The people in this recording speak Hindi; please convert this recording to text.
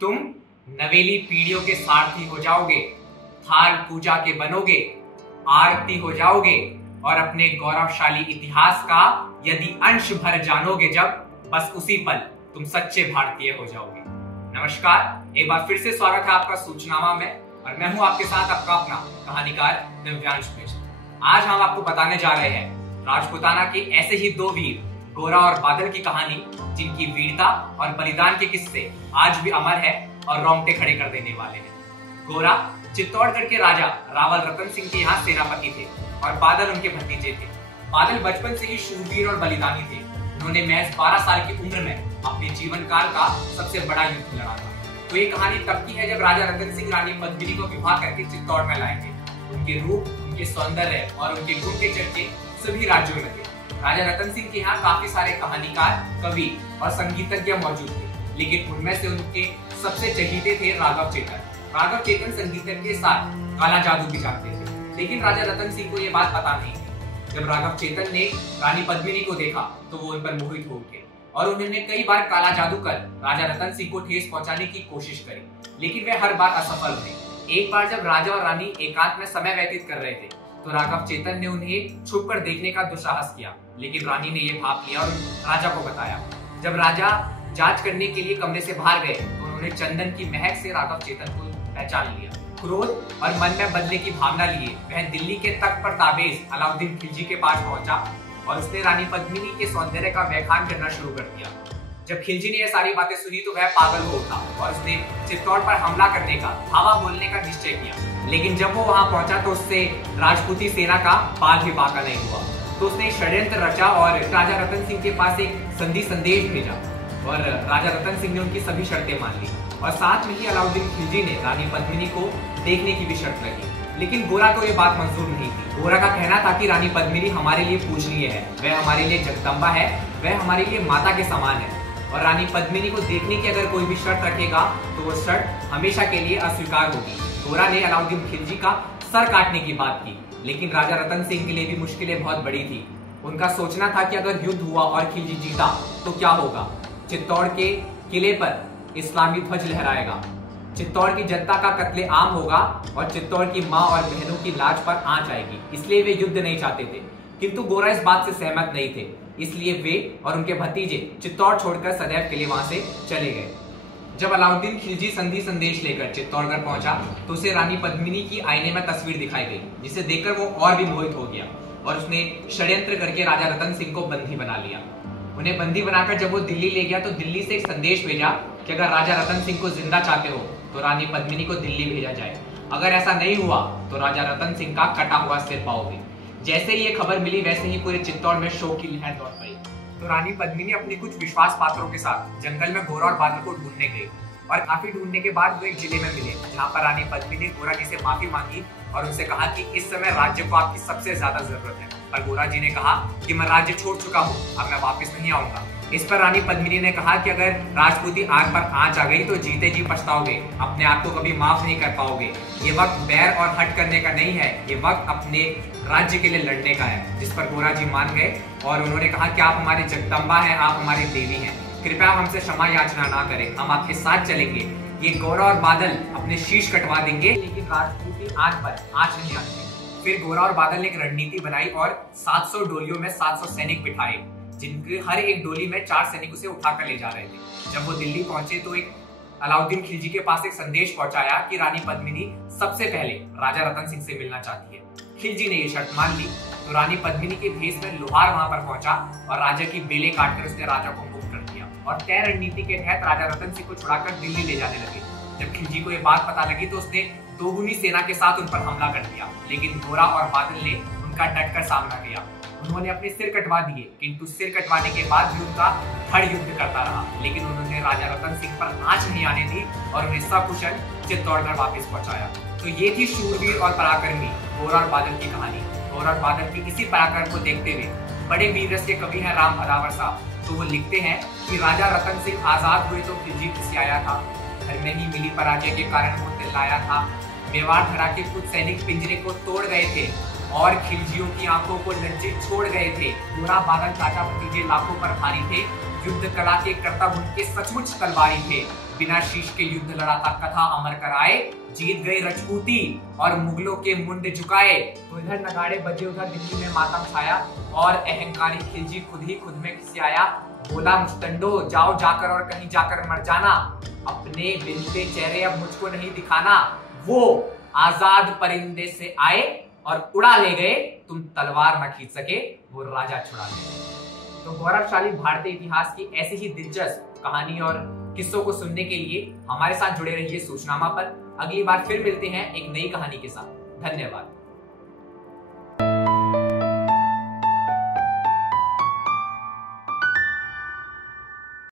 तुम नवेली पीढ़ियों के सारथी हो जाओगे, थाल पूजा के बनोगे, आरती हो जाओगे और अपने गौरवशाली इतिहास का यदि अंश भर जानोगे जब, बस उसी पल तुम सच्चे भारतीय हो जाओगे। नमस्कार, एक बार फिर से स्वागत है आपका सूचनामा में और मैं हूं आपके साथ आपका अपना कहानीकार दिव्यांश मिश्र। आज हम आपको बताने जा रहे हैं राजपूताना के ऐसे ही दो वीर गोरा और बादल की कहानी, जिनकी वीरता और बलिदान के किस्से आज भी अमर है और रोंगटे खड़े कर देने वाले हैं। गोरा चित्तौड़गढ़ के राजा रावल रतन सिंह के यहाँ सेनापति थे और बादल उनके भतीजे थे। बादल बचपन से ही शूरवीर और बलिदानी थे। उन्होंने महज 12 साल की उम्र में अपने जीवन काल का सबसे बड़ा युद्ध लड़ा था। तो ये कहानी तब की है जब राजा रतन सिंह रानी पद्मिनी को विवाह करके चित्तौड़ में लाए थे। उनके रूप, उनके सौंदर्य और उनके गुण के चर्चे सभी राज्यों में थे। राजा रतन सिंह के यहाँ काफी सारे कहानीकार, कवि और संगीतज्ञ मौजूद थे, लेकिन उनमें से उनके सबसे चहीते थे राघव चेतन। राघव चेतन संगीतज्ञ के साथ काला जादू भी जानते थे, लेकिन राजा रतन सिंह को ये बात पता नहीं थी। जब राघव चेतन ने रानी पद्मिनी को देखा तो वो उन पर मोहित हो उठे और उन्होंने कई बार काला जादू कर राजा रतन सिंह को ठेस पहुंचाने की कोशिश करी, लेकिन वे हर बार असफल रहे। एक बार जब राजा और रानी एकांत में समय व्यतीत कर रहे थे तो राघव चेतन ने उन्हें छुपकर देखने का दुस्साहस किया, लेकिन रानी ने यह भाप लिया और राजा को बताया। जब राजा जांच करने के लिए कमरे से बाहर गए तो उन्होंने चंदन की महक से राघव चेतन को पहचान लिया। क्रोध और मन में बदले की भावना लिए वह दिल्ली के तख्त पर ताबेज अलाउद्दीन खिलजी के पास पहुंचा और उसने रानी पद्मिनी के सौंदर्य का व्याख्यान करना शुरू कर दिया। जब खिलजी ने यह सारी बातें सुनी तो वह पागल हो उठा और उसने चित्तौड़ पर हमला करने का, धावा बोलने का निश्चय किया। लेकिन जब वो वहां पहुंचा तो उससे राजपूती सेना का बाल भी बाका नहीं हुआ। तो उसने एक षड्यंत्र रचा और राजा रतन सिंह के पास एक संधि संदेश भेजा और राजा रतन सिंह ने उनकी सभी शर्तें मान ली और साथ में ही अलाउद्दीन खिलजी ने रानी पद्मिनी को देखने की भी शर्त लगी। लेकिन गोरा को यह बात मंजूर नहीं थी। गोरा का कहना था कि रानी पद्मिनी हमारे लिए पूजनीय है, वह हमारे लिए जगदम्बा है, वह हमारे लिए माता के समान है और रानी पद्मिनी को देखने की अगर कोई भी शर्त रखेगा तो वो शर्त हमेशा के लिए अस्वीकार होगी। गोरा ने अलाउद्दीन खिलजी का सर काटने की बात की, लेकिन राजा रतन सिंह के लिए भी मुश्किलें बहुत बड़ी थी। उनका सोचना था कि अगर युद्ध हुआ और खिलजी जीता तो क्या होगा। चित्तौड़ के किले पर इस्लामी ध्वज लहराएगा, चित्तौड़ की जनता का कत्ले आम होगा और चित्तौड़ की माँ और बहनों की लाज पर आंच आएगी। इसलिए वे युद्ध नहीं चाहते थे, किंतु गोरा इस बात से सहमत नहीं थे। इसलिए वे और उनके भतीजे चित्तौड़ छोड़कर सदैव के लिए वहां से चले गए। जब अलाउद्दीन खिलजी संधि संदेश लेकर चित्तौड़गढ़ पहुंचा तो उसे रानी पद्मिनी की आईने में तस्वीर दिखाई गई, जिसे देखकर वो और भी मोहित हो गया और उसने षड्यंत्र करके राजा रतन सिंह को बंदी बना लिया। उन्हें बंदी बनाकर जब वो दिल्ली ले गया तो दिल्ली से एक संदेश भेजा कि अगर राजा रतन सिंह को जिंदा चाहते हो तो रानी पद्मिनी को दिल्ली भेजा जाए, अगर ऐसा नहीं हुआ तो राजा रतन सिंह का कटा हुआ सिर पाओगे। जैसे ही ये खबर मिली वैसे ही पूरे चित्तौड़ में शोक की लहर दौड़ पड़ी। तो रानी पद्मिनी अपने कुछ विश्वास पात्रों के साथ जंगल में गोरा और बादल को ढूंढने गई और काफी ढूंढने के बाद वो एक जिले में मिले, जहाँ पर रानी पद्मिनी ने गोरा जी से माफी मांगी और उनसे कहा कि इस समय राज्य को आपकी सबसे ज्यादा जरूरत है। पर गोरा जी ने कहा कि मैं राज्य छोड़ चुका हूँ, अब मैं वापस नहीं आऊंगा। इस पर रानी पद्मिनी ने कहा कि अगर राजपूती आग पर आंच आ गई तो जीते जी पछताओगे, अपने आप को कभी माफ नहीं कर पाओगे। ये वक्त बैर और हट करने का नहीं है, ये वक्त अपने राज्य के लिए लड़ने का है। जिस पर गोरा जी मान गए और उन्होंने कहा कि आप हमारी जगदम्बा हैं, आप हमारी देवी हैं, कृपया हमसे क्षमा याचना ना करें, हम आपके साथ चलेंगे। ये गोरा और बादल अपने शीश कटवा देंगे, लेकिन राजपूती आग पर आंच नहीं आती। फिर गोरा और बादल ने एक रणनीति बनाई और 700 डोलियों में 700 सैनिक बिठाए, जिनके हर एक डोली में 4 सैनिक उसे उठाकर ले जा रहे थे। जब वो दिल्ली पहुंचे तो एक अलाउद्दीन खिलजी के पास एक संदेश पहुंचाया कि रानी पद्मिनी सबसे पहले राजा रतन सिंह से मिलना चाहती है। खिलजी ने ये शर्त मान ली तो रानी पद्मिनी के भेष में लोहार वहां पर पहुंचा और राजा की बेलें काटकर उसने राजा को मुक्त कर दिया और तय रणनीति के तहत राजा रतन सिंह को छुड़ाकर दिल्ली ले जाने लगे। जब खिलजी को ये बात पता लगी तो उसने दोगुनी सेना के साथ उन पर हमला कर दिया, लेकिन गोरा और बादल ने उनका डटकर सामना किया। उन्होंने अपने सिर कटवा दिए, किंतु सिर कटवाने के बाद भी उनका धड़ युद्ध करता रहा, लेकिन उन्होंने राजा रतन सिंह पर आंच नहीं आने दी और उन्हें सकुशल चित्तौड़गढ़ वापस पहुंचाया। तो ये थी शूरवीर और पराक्रमी गोरा और बादल की कहानी। गोरा और बादल की इसी पराक्रम को देखते हुए बड़े वीर रस के कवि हैं राम अदावर साहब, तो वो लिखते हैं कि राजा रतन सिंह आजाद हुए तो खिलजी खिसियाया था, घर में ही मिली पराजय के कारण वो चिल्लाया था, मेवाड़ धरा के कुछ सैनिक पिंजरे को तोड़ गए थे और खिलजियों की आंखों को लज्जित छोड़ गए थे। गोरा बादल चाचा भतीजे लाखों पर भारी थे, युद्ध कला के कर्तव्य उनके सचमुच तलवारी थे। बिना शीश के युद्ध लड़ा था, कथा अमर कराए, जीत गए रजपूती और मुगलों के मुंड झुकाए। तो इधर नगाड़े बजे, उधर दिल्ली में मातम छाया और अहंकारी खिलजी खुद ही खुद में खिसियाया। बोला मुस्तंडो, जाओ जाकर और कहीं जाकर मर जाना, अपने बिनते चेहरे अब मुझको नहीं दिखाना। वो आजाद परिंदे से आए और उड़ा ले गए, तुम तलवार न खींच सके, वो राजा छुड़ा ले। तो गौरवशाली भारतीय इतिहास की ऐसी ही दिलचस्प कहानी और किस्सों को सुनने के लिए हमारे साथ जुड़े रहिए सूचनामा पर। अगली बार फिर मिलते हैं एक नई कहानी के साथ। धन्यवाद।